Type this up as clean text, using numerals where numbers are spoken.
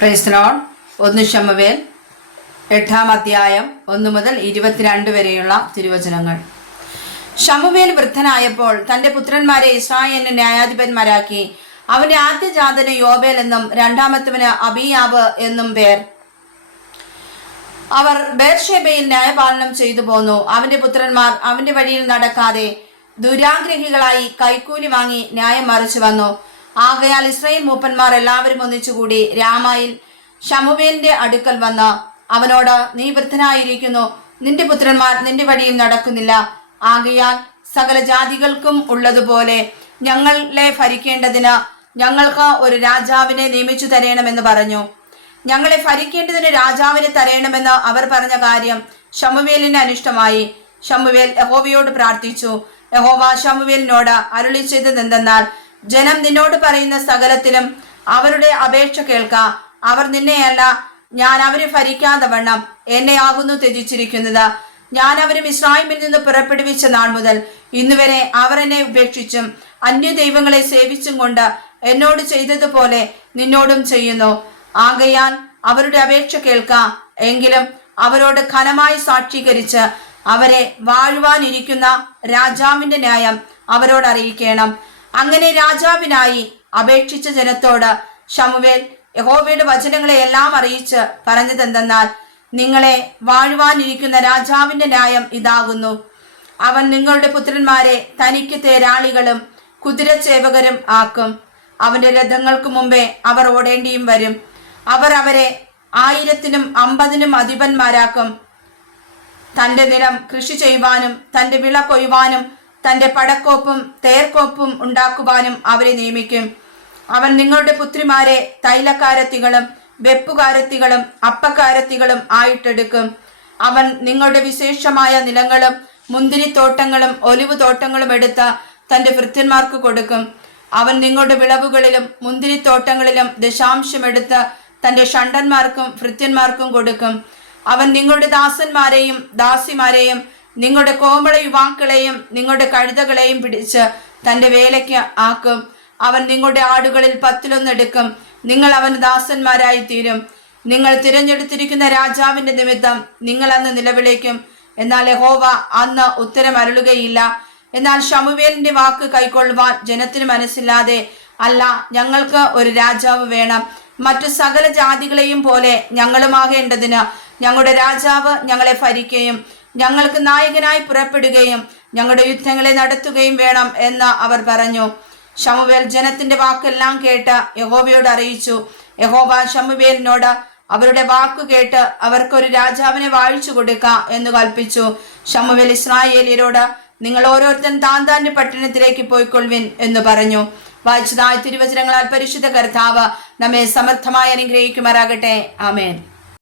Praise the Lord. 1 ശമൂവേൽ 8-ാം അധ്യായം 1 മുതൽ 22 വരെയുള്ള തിരുവചനങ്ങൾ. ശമൂവേൽ വൃദ്ധനായപ്പോൾ തന്റെ പുത്രന്മാരെ ഇസ്രായേലിന് ന്യായാധിപന്മാരാക്കി. അവന്റെ ആദ്യജാതന് യോബേൽ എന്നും രണ്ടാമത്തവന് അബീയാവ് എന്നും പേർ. അവർ ബേർഷേബയിൽ ന്യായപാലനം ചെയ്തു പോന്നു. അവന്റെ പുത്രന്മാർ അവന്റെ വഴിയിൽ നടക്കാതെ ദുരാഗ്രഹികളായി കൈക്കൂലി വാങ്ങി ന്യായം മറിച്ചു വന്നു. ആകയാൽ ഇസ്രായേൽ മൂപ്പന്മാർ എല്ലാവരും ഒന്നിച്ചുകൂടി രാമായിൽ ശമൂവേലിന്റെ അടുക്കൽ വന്ന് അവനോട്, നീ വൃദ്ധനായിരിക്കുന്നു, നിന്റെ പുത്രന്മാർ നിന്റെ വഴിയിൽ നടക്കുന്നില്ല. ആകയാൽ സകല ജാതികൾക്കും ഉള്ളതുപോലെ ഞങ്ങളെ ഭരിക്കേണ്ടതിന് ഞങ്ങൾക്ക് ഒരു രാജാവിനെ നിയമിച്ചു തരണമെന്ന് പറഞ്ഞു. ഞങ്ങളെ ഭരിക്കേണ്ടതിന് രാജാവിനെ തരണമെന്ന് അവർ പറഞ്ഞ കാര്യം ശമൂവേലിന് അനിഷ്ടമായി. ശമൂവേൽ യഹോവയോട് പ്രാർത്ഥിച്ചു. യഹോവ ശമൂവേലിനോട് അരുളി ചെയ്തതെന്തെന്നാൽ, ജനം നിന്നോട് പറയുന്ന സകലത്തിലും അവരുടെ അപേക്ഷ കേൾക്ക. അവർ നിന്നെയല്ല, ഞാൻ അവരെ ഭരിക്കാതെ വണ്ണം എന്നെ ആകുന്നു ത്യജിച്ചിരിക്കുന്നത്. ഞാൻ അവരെ ഇസ്രായേലിൽ നിന്ന് പുറപ്പെടുവിച്ച നാൾ മുതൽ ഇന്നുവരെ അവർ എന്നെ ഉപേക്ഷിച്ചും അന്യ ദൈവങ്ങളെ സേവിച്ചും കൊണ്ട് എന്നോട് ചെയ്തതുപോലെ നിന്നോടും ചെയ്യുന്നു. ആകയാൽ അവരുടെ അപേക്ഷ കേൾക്ക. എങ്കിലും അവരോട് ഘനമായി സാക്ഷീകരിച്ച് അവരെ വാഴുവാനിരിക്കുന്ന രാജാവിന്റെ ന്യായം അവരോട് അറിയിക്കണം. അങ്ങനെ രാജാവിനായി അപേക്ഷിച്ച ജനത്തോട് ശമൂവേൽ യഹോവയുടെ വചനങ്ങളെ എല്ലാം അറിയിച്ച് പറഞ്ഞതെന്തെന്നാൽ, നിങ്ങളെ വാഴുവാനിരിക്കുന്ന രാജാവിന്റെ ന്യായം ഇതാകുന്നു. അവൻ നിങ്ങളുടെ പുത്രന്മാരെ തനിക്ക് തേരാളികളും കുതിരച്ചേവകരും ആക്കും. അവന്റെ രഥങ്ങൾക്ക് മുമ്പേ അവർ ഓടേണ്ടിയും വരും. അവർ അവരെ 1000-നും 50-നും അധിപന്മാരാക്കും. തന്റെ നിലം കൃഷി ചെയ്യുവാനും തന്റെ വിള കൊയ്യുവാനും തന്റെ പടക്കോപ്പും തേർക്കോപ്പും ഉണ്ടാക്കുവാനും അവരെ നിയമിക്കും. അവൻ നിങ്ങളുടെ പുത്രിമാരെ തൈലക്കാരത്തികളും വെപ്പുകാരത്തികളും അപ്പക്കാരത്തികളും ആയിട്ടെടുക്കും. അവൻ നിങ്ങളുടെ വിശേഷമായ നിലങ്ങളും മുന്തിരിത്തോട്ടങ്ങളും ഒലിവ് തോട്ടങ്ങളും എടുത്ത് തന്റെ ഭൃത്യന്മാർക്ക് കൊടുക്കും. അവൻ നിങ്ങളുടെ വിളവുകളിലും മുന്തിരിത്തോട്ടങ്ങളിലും ദശാംശമെടുത്ത് തന്റെ ഷണ്ഡന്മാർക്കും ഭൃത്യന്മാർക്കും കൊടുക്കും. അവൻ നിങ്ങളുടെ ദാസന്മാരെയും ദാസിമാരെയും നിങ്ങളുടെ കോമള യുവാക്കളെയും നിങ്ങളുടെ കഴുതകളെയും പിടിച്ച് തന്റെ വേലയ്ക്ക് ആക്കും. അവൻ നിങ്ങളുടെ ആടുകളിൽ 10-1 എടുക്കും. നിങ്ങൾ അവന് ദാസന്മാരായി തീരും. നിങ്ങൾ തിരഞ്ഞെടുത്തിരിക്കുന്ന രാജാവിന്റെ നിമിത്തം നിങ്ങൾ അന്ന് നിലവിളിക്കും. എന്നാൽ യഹോവ അന്ന് ഉത്തരം അരുളുകയില്ല. എന്നാൽ ശമൂവേലിന്റെ വാക്ക് കൈക്കൊള്ളുവാൻ ജനത്തിന് മനസ്സില്ലാതെ, അല്ല, ഞങ്ങൾക്ക് ഒരു രാജാവ് വേണം, മറ്റു സകല ജാതികളെയും പോലെ ഞങ്ങളുമാകേണ്ടതിന് ഞങ്ങളുടെ രാജാവ് ഞങ്ങളെ ഭരിക്കുകയും ഞങ്ങൾക്ക് നായകനായി പുറപ്പെടുകയും ഞങ്ങളുടെ യുദ്ധങ്ങളെ നടത്തുകയും വേണം എന്ന് അവർ പറഞ്ഞു. ശമൂവേൽ ജനത്തിന്റെ വാക്കെല്ലാം കേട്ട് യഹോവയോട് അറിയിച്ചു. യഹോവ ശമൂവേലിനോട്, അവരുടെ വാക്കു കേട്ട് അവർക്കൊരു രാജാവിനെ വാഴിച്ചു കൊടുക്ക എന്ന് കൽപ്പിച്ചു. ശമൂവേൽ ഇസ്രായേലിയരോട്, നിങ്ങൾ ഓരോരുത്തൻ താന്താന്റെ പട്ടണത്തിലേക്ക് പോയിക്കൊള്ളുവിൻ എന്ന് പറഞ്ഞു. വായിച്ചതായ തിരുവചനങ്ങളാൽ പരിശുദ്ധ കർത്താവ് നമ്മെ സമർത്ഥമായി അനുഗ്രഹിക്കുമാറാകട്ടെ. ആമേൻ.